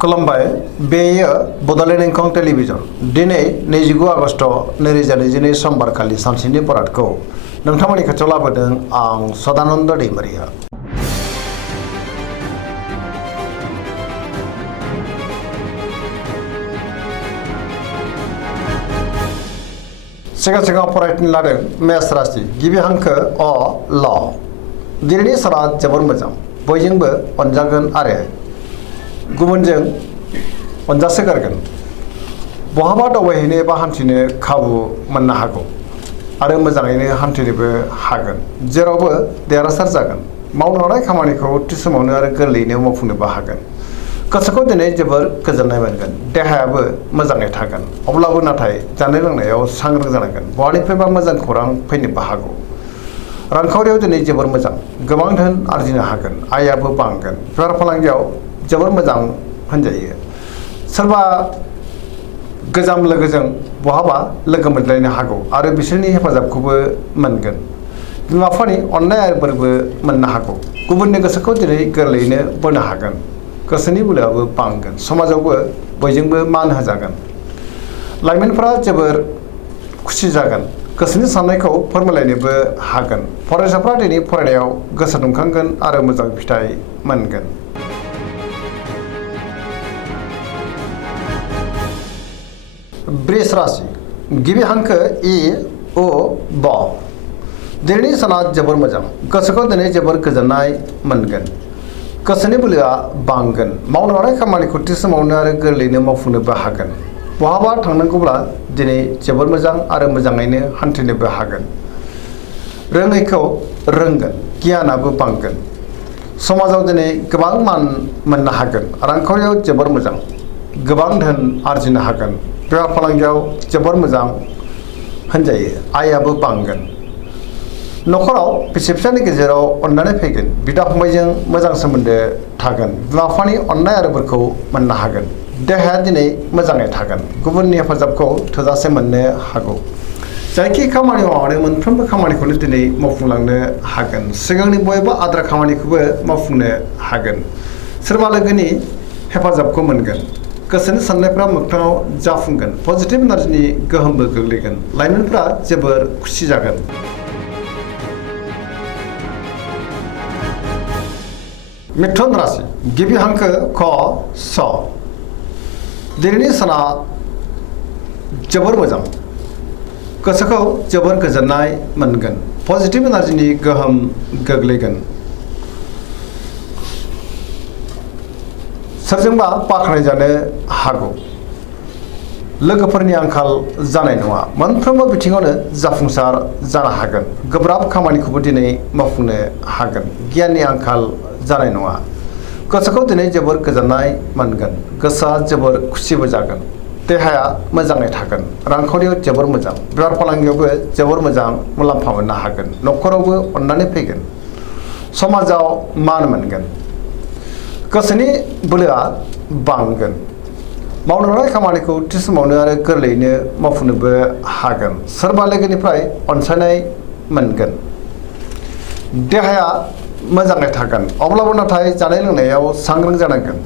खुलुमबाय बेयो बड'लेण्ड इंखं टेलिभिजन दिनै 29 आगस्ट 2022 समबारखालि सानसेनि परादखौ नोंथांमोननि खाथियाव लाबोदों आं सदानन्द दैमारिया। सिगां फरायनो लादों मेष राशि गिबि हांखो अ ल दिनैनि साना जोबोर मोजां बयजोंबो अनजागोन आरो गुबुनजों अनजासोगारगोन। बहाबा दावबायहैनो एबा हान्थिनो खाबु मोननो हागौ आरो मोजाङैनो हान्थिनोबो हागोन। जेरावबो देरहासार जागोन। मावनो लानाय खामानिखौ थि समावनो आरो गोरलैयैनो मावफुंनोबो हागोन। गोसोखौ दिनै जोबोर गोजोननाय मोनगोन। देहायाबो मोजाङै थागोन। अब्लाबो नाथाय जानाय लोंनायाव सांग्रां जानांगोन। बहानिफ्रायबा मोजां खौरां फैनोबो हागौ। रांखावरियाव दिनै जोबोर मोजां गोबां धोन आरजिनो हागोन। आयाबो बांगोन। बेफार फालांगियाव जोबोर मोजां होनजायो। सोरबा गोजाम लोगोजों बहाबा लोगो मोनलायनो हागौ आरो बिसोरनि हेफाजाबखौबो मोनगोन। बिमा बिफानि अननाय आरो बोरबो मोननो हागौ। गुबुननि गोसोखौ दिनै गोरलैयैनो बोनो हागोन। गोसोनि बोलोआबो बांगोन। समाजावबो बयजोंबो मान होजागोन। लाइमोनफोरा जोबोर खुसि जागोन। गोसोनि साननायखौ फोरमायलायनोबो हागोन। फरायसाफ्रा दिनै फरायनायाव गोसो दुंखांगोन आरो मोजां फिथाइ मोनगोन। वृष राशि गिबि हांखो इ अ ब दिनैनि साना जोबोर मोजां गोसोखौ दिनै जोबोर गोजोननाय मोनगोन। गोसोनि बोलोआ बांगोन। मावनो लानाय खामानिखौ थि समावनो आरो गोरलैयैनो मावफुंनोबो हागोन। बहाबा थांनांगौब्ला दिनै जोबोर मोजां आरो मोजाङैनो हान्थिनोबो हागोन। रोङैखौ रोंगोन। गियानाबो बांगोन। समाजाव दिनै गोबां मान मोननो हागोन। रांखावरियाव जोबोर मोजां गोबां धोन आरजिनो हागोन। बेफार फालांगियाव जोबोर मोजां होनजायो। आयाबो बांगोन। न'खराव बिसि फिसायनि गेजेराव अननानै फैगोन। बिदा फंबायजों मोजां सोमोन्दो थागोन। बिमा बिफानि अननाय आरो बोरखौ मोननो हागोन। देहाया दिनै मोजाङै थागोन। गुबुननि हेफाजाबखौ थोजासे मोननो हागौ। जायखि खामानि मावनानै मोनफ्रोमबो खामानिखौनो दिनै मावफुंलांनो हागोन। सिगांनि बबेबा आद्रा खामानिखौबो मावफुंनो हागोन। सोरबा लोगोनि हेफाजाबखौ मोनगोन। गोसोनि साननायफ्रा मोगथाङाव जाफुंगोन। पजिटिभ एनार्जिनि गोहोमबो गोग्लैगोन। लाइमोनफ्रा जोबोर खुसि जागोन। मिथुन राशि गिबि हांखो ख स दिनैनि साना जोबोर मोजां गोसोखौ जोबोर गोजोननाय मोनगोन। पजिटिभ एनार्जिनि गोहोम गोग्लैगोन। सोरजोंबा बाख्नायजानो हागौ। लोगोफोरनि आंखाल जानाय नङा। मोनफ्रोमबो बिथिङावनो जाफुंसार जानो हागोन। गोब्राब खामानिखौबो दिनै मावफुंनो हागोन। गियाननि आंखाल जानाय नङा। गोसोखौ दिनै जोबोर गोजोननाय मोनगोन। गोसोआ जोबोर खुसिबो जागोन। देहाया मोजाङै थागोन। रांखावरियाव जोबोर मोजां। बेफार फालांगियावबो जोबोर मोजां मुलाम्फा मोननो हागोन। न'खरावबो अननानै फैगोन। समाजाव मान मोनगोन। गोसोनि बोलोआ बांगोन। मावनो लानाय खामानिखौ थि समावनो आरो गोरलैयैनो मावफुंनोबो हागोन। सोरबा लोगोनिफ्राय अनसायनाय मोनगोन। देहाया मोजाङै थागोन। अब्लाबो नाथाय जानाय लोंनायाव सांग्रां जानांगोन।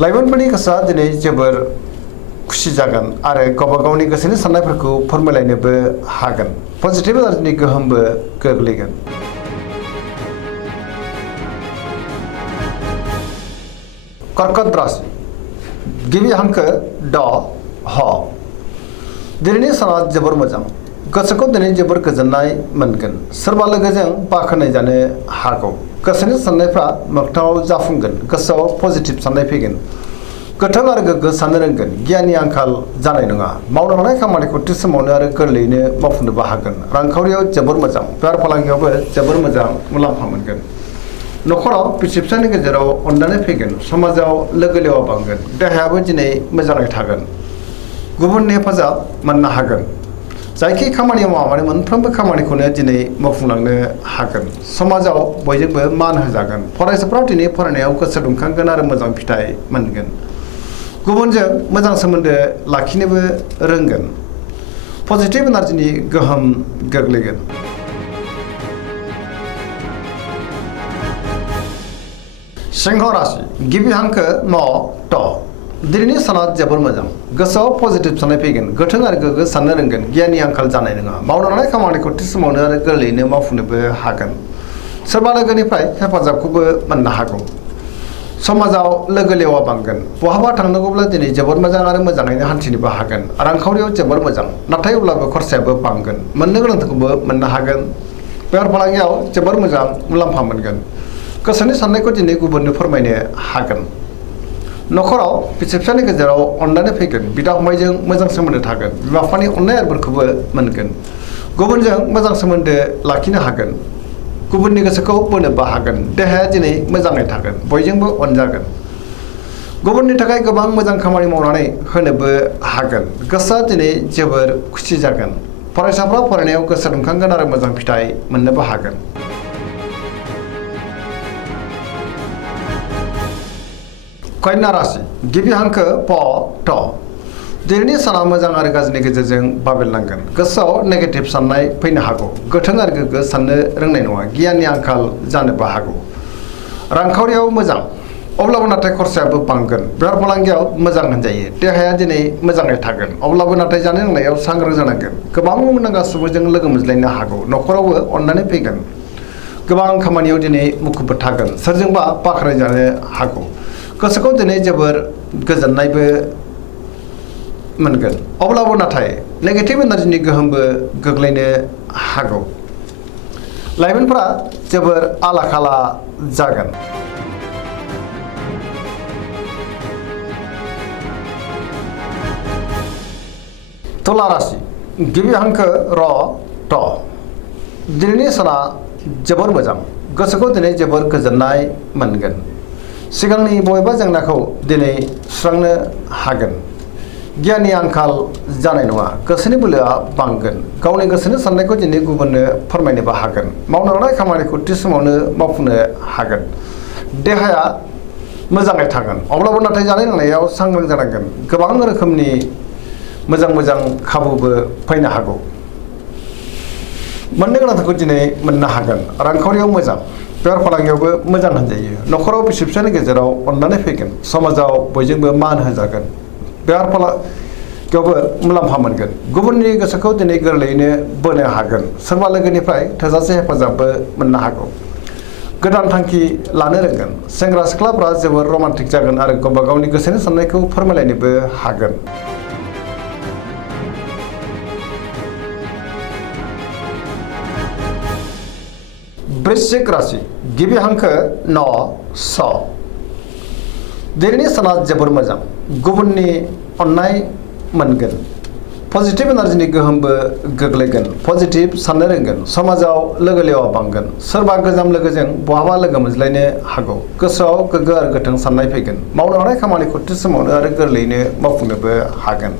लाइमोनफोरनि गोसोआ दिनै जोबोर खुसि जागोन आरो गावबा गावनि गोसोनि साननायफोरखौ फोरमायलायनोबो हागोन। पजिटिभ एनार्जिनि गोहोमबो गोग्लैगोन। कर्कट राशि गिबि हांखो ड ह दिनैनि साना जोबोर मोजां गोसोखौ दिनै जोबोर गोजोननाय मोनगोन। सोरबा लोगोजों बाख्नाय जानो हागौ। गोसोनि साननायफ्रा मोगथाङाव जाफुंगोन। गोसोआव पजिटिभ साननाय फैगोन। गोथों आरो गोग्गो साननो रोंगोन। गियाननि आंखाल जानाय नङा। मावनो लानाय खामानिखौ थि समावनो आरो गोरलैयैनो मावफुंनोबो हागोन। रांखावरियाव जोबोर मोजां। बेफार फालांगियावबो जोबोर मोजां मुलाम्फा मोनगोन। न'खराव बिसि फिसायनि गेजेराव अननानै फैगोन। समाजाव लोगो लेवा बांगोन। देहायाबो दिनै मोजाङै थागोन। गुबुननि हेफाजाब मोननो हागोन। जायखि खामानि मावनानै मोनफ्रोमबो खामानिखौनो दिनै मावफुंलांनो हागोन। समाजाव बयजोंबो मान होजागोन। फरायसाफ्रा दिनै फरायनायाव गोसो दुंखांगोन आरो मोजां फिथाइ मोनगोन। गुबुनजों मोजां सोमोन्दो लाखिनोबो रोंगोन। पजिटिभ एनार्जिनि गोहोम गोग्लैगोन। सिंह राशि गिबि हांखो न ट दिनैनि साना जोबोर मोजां गोसोआव पजिटिभ साननाय फैगोन गोथों आरो गोग्गो साननो रोंगोन गियाननि आंखाल जानाय नङा मावनो लानाय खामानिखौ थि समावनो आरो गोरलैयैनो मावफुंनोबो हागोन सोरबा लोगोनिफ्राय हेफाजाबखौबो मोननो हागौ समाजाव लोगो लेवा बांगोन बहाबा थांनांगौब्ला दिनै जोबोर मोजां आरो मोजाङैनो हान्थिनोबो हागोन रांखावरियाव जोबोर मोजां नाथाय अब्लाबो खरसायाबो बांगोन मोननो गोनांखौबो मोननो हागोन बेफार फालांगियाव जोबोर मोजां मुलाम्फा मोनगोन गोसोनि साननायखौ दिनै गुबुननो फोरमायनो हागोन नखराव बिसि फिसानि गेजेराव अनलायनाय फैगोन बिदा फंबायजों मोजां सोमोन्दो थागोन बिमा बिफानि अननाय आरोफोरखौबो मोनगोन गुबुनजों मोजां सोमोन्दो लाखिनो हागोन गुबुननि गोसोखौ बोनोबो हागोन देहाया दिनै मोजाङै थागोन बयजोंबो अनजागोन गुबुननि थाखाय गोबां मोजां खामानि मावनानै होनोबो हागोन गोसोआ दिनै जोबोर खुसि जागोन फरायसाफ्रा फरायनायाव गोसो दुंखांगोन आरो मोजां फिथाइ मोननोबो हागोन कन्या राशि गिबि हांखो प ट दिनैनि साना मोजां आरो गाज्रिनि गेजेरजों बाबेलनांगोन गोसोआव नेगेटिभ साननाय फैनो हागौ गोथों आरो गोग्गो साननो रोंनाय नङा गियाननि आंखाल जानोबो हागौ रांखावरियाव मोजां अब्लाबो नाथाय खरसायाबो बांगोन बेफार फालांगियाव मोजां होनजायो देहाया दिनै मोजाङै थागोन अब्लाबो नाथाय जानाय लोंनायाव सांग्रां जानांगोन गोबां मुंदांखा सुबुंजों लोगो मोनज्लायनो हागौ नखरावबो अननानै फैगोन गोबां खामानियाव दिनै मुखुबबो थागोन सोरजोंबा बाख्नायजानो हागौ गोसोखौ दिनै जोबोर गोजोननायबो मोनगोन अब्लाबो नाथाय नेगेटिभ एनार्जिनि गोहोमबो गोग्लैनो हागौ लाइमोनफोरा जोबोर आला खाला जागोन तुला राशि गिबि हांखो र ट दिनैनि साना जोबोर मोजां गोसोखौ दिनै जोबोर गोजोननाय मोनगोन सिगांनि बबेबा जेंनाखौ दिनै सुस्रांनो हागोन गियाननि आंखाल जानाय नङा गोसोनि बोलोआ बांगोन गावनि गोसोनि साननायखौ दिनै गुबुननो फोरमायनोबो हागोन मावनो लानाय खामानिखौ थि समावनो मावफुंनो हागोन देहाया मोजाङै थागोन अब्लाबो नाथाय जानाय लोंनायाव सांग्रां जानांगोन गोबां रोखोमनि मोजां खाबुबो फैनो हागौ मोननो गोनांखौ दिनै मोननो हागोन रांखावरियाव मोजां बेफार फालांगियावबो मोजां होनजायो नखराव बिसि फिसानि गेजेराव अननानै फैगोन समाजाव बयजोंबो मान होजागोन बेफार फालांगियावबो मुलाम्फा मोनगोन गुबुननि गोसोखौ दिनै गोरलैयैनो बोनो हागोन सोरबा लोगोनिफ्राय थोजासे हेफाजाबबो मोननो हागौ गोदान थांखि लानो रोंगोन सेंग्रा सिख्लाफ्रा जोबोर रमान्टिक जागोन आरो गावबा गावनि गोसोनि साननायखौ फोरमायलायनोबो हागोन वृश्चिक राशि गिबि हांखो न स दिनैनि साना जोबोर मोजां गुबुननि अननाय मोनगोन पजिटिभ एनार्जिनि गोहोमबो गोग्लैगोन पजिटिभ साननो रोंगोन समाजाव लोगो लेवा बांगोन सोरबा गोजाम लोगोजों बहाबा लोगो मोनज्लायनो हागौ गोसोआव गोग्गो आरो गोथों साननाय फैगोन मावनो हानाय खामानिखौ थि समावनो आरो गोरलैयैनो मावफुंनोबो हागोन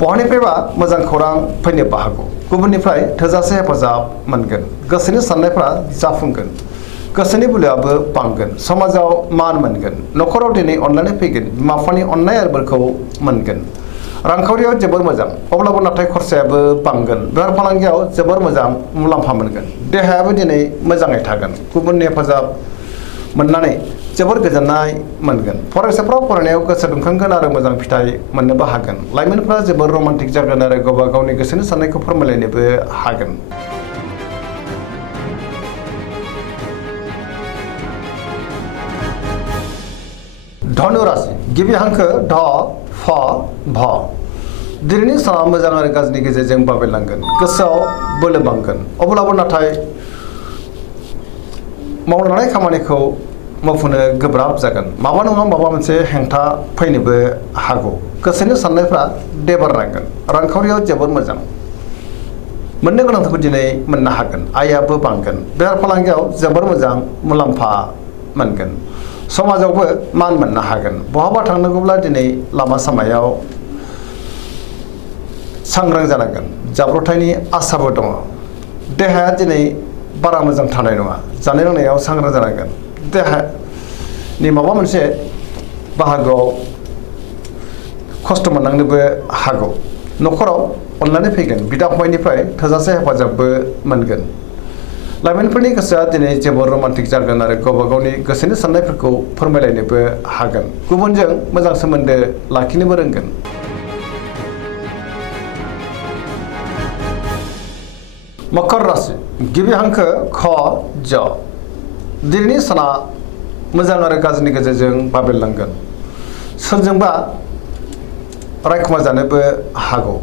बहानिफ्रायबा मोजां खौरां फैनोबो हागौ गुबुननिफ्राय थोजासे हेफाजाब मोनगोन गोसोनि साननायफ्रा जाफुंगोन गोसोनि बोलोआबो बांगोन समाजाव मान मोनगोन नखराव दिनै अनलायनाय फैगोन बिमा बिफानि अननाय आरो बोरखौ मोनगोन रांखावरियाव जोबोर मोजां अब्लाबो नाथाय खरसायाबो बांगोन बेफार फालांगियाव जोबोर मोजां मुलाम्फा मोनगोन देहायाबो दिनै मोजाङै थागोन गुबुननि हेफाजाब मोननानै जोबोर गोजोननाय मोनगोन फरायसाफ्रा फरायनायाव गोसो दुंखांगोन आरो मोजां फिथाइ मोननोबो हागोन लाइमोनफ्रा जोबोर रमान्टिक जागोन आरो गावबा गावनि गोसोनि साननायखौ फोरमायलायनोबो हागोन धनु राशि गिबि हांखो ध फ भ दिनैनि साना मोजां आरो गाज्रिनि गेजेरजों बाबेलनांगोन गोसोआव बोलो बांगोन अब्लाबो नाथाय मावनो लानाय खामानिखौ मावफुंनो गोब्राब जागोन माबा नङा माबा मोनसे हेंथा फैनोबो हागौ गोसोनि साननायफ्रा देबारनांगोन रांखावरियाव जोबोर मोजां मोननो गोनांखौ दिनै मोननो हागोन आयाबो बांगोन बेफार फालांगियाव जोबोर मोजां मुलाम्फा मोनगोन समाजावबो मान मोननो हागोन बहाबा थांनांगौब्ला दिनै लामा सामायाव सांग्रां जानांगोन जाब्रबथायनि आसाबो दङ देहाया दिनै बारा मोजां थानाय नङा जानाय लोंनायाव सांग्रां जानांगोन देहानि माबा मोनसे बाहागोआव खस्थ' मोननांनोबो हागौ नखराव अननानै फैगोन बिदा फंबायनिफ्राय थोजासे हेफाजाबबो मोनगोन लाइमोनफोरनि गोसोआ दिनै जोबोर रमान्टिक जागोन आरो गावबा गावनि गोसोनि साननायफोरखौ फोरमायलायनोबो हागोन। गुबुनजों मोजां सोमोन्दो लाखिनोबो रोंगोन। मकर राशि गिबि हांखो ख ज दिनैनि साना मोजां आरो गाज्रिनि गेजेरजों बाबेरलांगोन। सोरजोंबा रायखुमा जानोबो हागौ।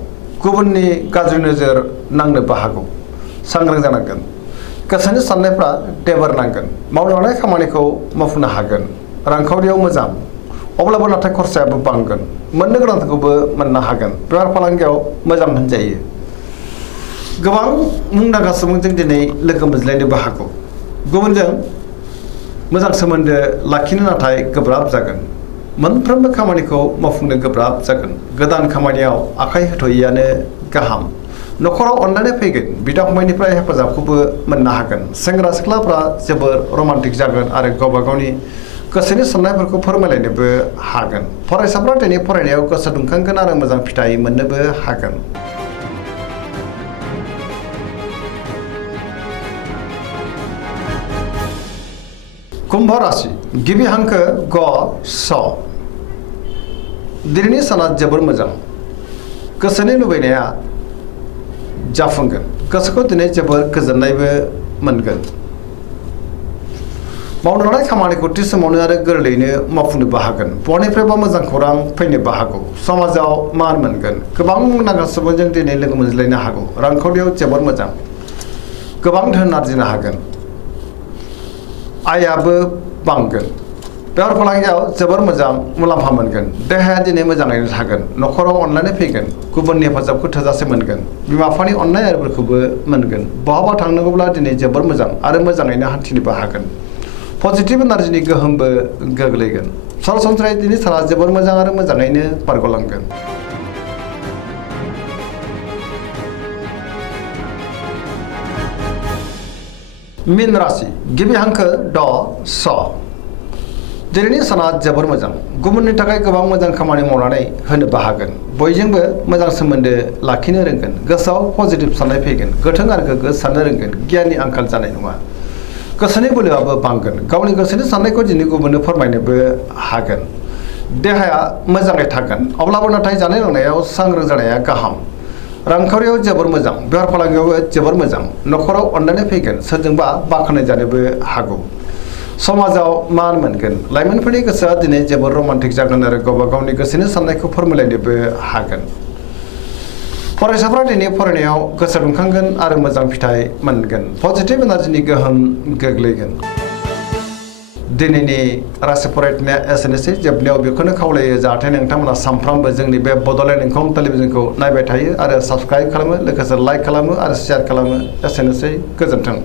गुबुननि गाज्रि नोजोर नांनोबो हागौ। सांग्रां जानांगोन। गोसोनि साननायफ्रा देबार नांगोन। मावनो लानाय खामानिखौ मावफुंनो हागोन। रांखावरियाव मोजां, अब्लाबो नाथाय खरसायाबो बांगोन। मोननो गोनांखौबो मोननो हागोन। बेफार फालांगियाव मोजां होनजायो। गोबां मुंदांखा सुबुंजों दिनै लोगो मोनज्लायनोबो हागौ। गुबुनजों मोजां सोमोन्दो लाखिनो नाथाय गोब्राब जागोन। मोनफ्रोमबो खामानिखौ मावफुंनो गोब्राब जागोन। गोदान खामानियाव आखाइ होथ'यैआनो गाहाम। न'खराव अननानै फैगोन। बिदा फंबायनिफ्राय हेफाजाबखौबो मोननो हागोन। सेंग्रा सिख्लाफ्रा जोबोर रमान्टिक जागोन आरो गावबा गावनि गोसोनि साननायफोरखौ फोरमायलायनोबो हागोन। फरायसाफ्रा दिनै फरायनायाव गोसो दुंखांगोन आरो मोजां फिथाइ मोननोबो हागोन। कुम्भ राशि गिबि हांखो ग स दिनैनि साना जोबोर मोजां। गोसोनि लुबैनाया जाफुंगोन। गोसोखौ दिनै जोबोर गोजोननायबो मोनगोन। मावनो लानाय खामानिखौ थि समावनो आरो गोरलैयैनो मावफुंनोबो हागोन। बहानिफ्रायबा मोजां खौरां फैनोबो हागौ। समाजाव मान मोनगोन। गोबां मुंदांखा सुबुंजों दिनै लोगो मोनज्लायनो हागौ। रांखावरियाव जोबोर मोजां। गोबां धोन आरजिनो हागोन। आयाबो बांगोन। बेफार फालांगियाव जोबोर मोजां मुलाम्फा मोनगोन। देहाया दिनै मोजाङैनो थागोन। न'खराव अनलायनाय फैगोन। गुबुननि हेफाजाबखौ थोजासे मोनगोन। बिमा बिफानि अननाय आरिफोरखौबो मोनगोन। बहाबा थांनांगौब्ला दिनै जोबोर मोजां आरो मोजाङैनो हान्थिनोबो हागोन। पजिटिभ एनार्जिनि गोहोमबो गोग्लैगोन। सरासनस्रायै दिनै साना जोबोर मोजां आरो मोजाङैनो बारग'लांगोन। मीन राशि गिबि हांखो ड स दिनैनि साना जोबोर मोजां। गुबुननि थाखाय गोबां मोजां खामानि मावनानै होनोबो हागोन। बयजोंबो मोजां सोमोन्दो लाखिनो रोंगोन। गोसोआव पजिटिभ साननाय फैगोन। गोथों आरो गोग्गो साननो रोंगोन। गियाननि आंखाल जानाय नङा। गोसोनि बोलोआबो बांगोन। गावनि गोसोनि साननायखौ दिनै गुबुननो फोरमायनोबो हागोन। देहाया मोजाङै थागोन। अब्लाबो नाथाय जानाय लोंनायाव सांग्रां जानाया गाहाम। रांखावरियाव जोबोर मोजां। बेफार फालांगियावबो जोबोर मोजां। न'खराव अननानै फैगोन। सोरजोंबा बाख्नाय जानोबो हागौ। समाजाव मान मोनगोन। लाइमोनफोरनि गोसोआ दिनै जोबोर रमान्टिक जागोन आरो गावबा गावनि गोसोनि साननायखौ फोरमायलायनोबो हागोन। फरायसाफ्रा दिनै फरायनायाव गोसो दुंखांगोन आरो मोजां फिथाइ मोनगोन। पजिटिभ एनार्जिनि गोहोम गोग्लैगोन। दिनैनि राशि फरायनाया एसेनोसै। जोबनायाव बेखौनो खावलायो जाहाथे नोंथांमोना सानफ्रामबो जोंनि बे बड'लेण्ड इंखं टेलिभिजनखौ नायबाय थायो आरो साबस्क्राइब खालामो, लोगोसे लाइक खालामो आरो शेयार खालामो। एसेनोसै। गोजोन्थों।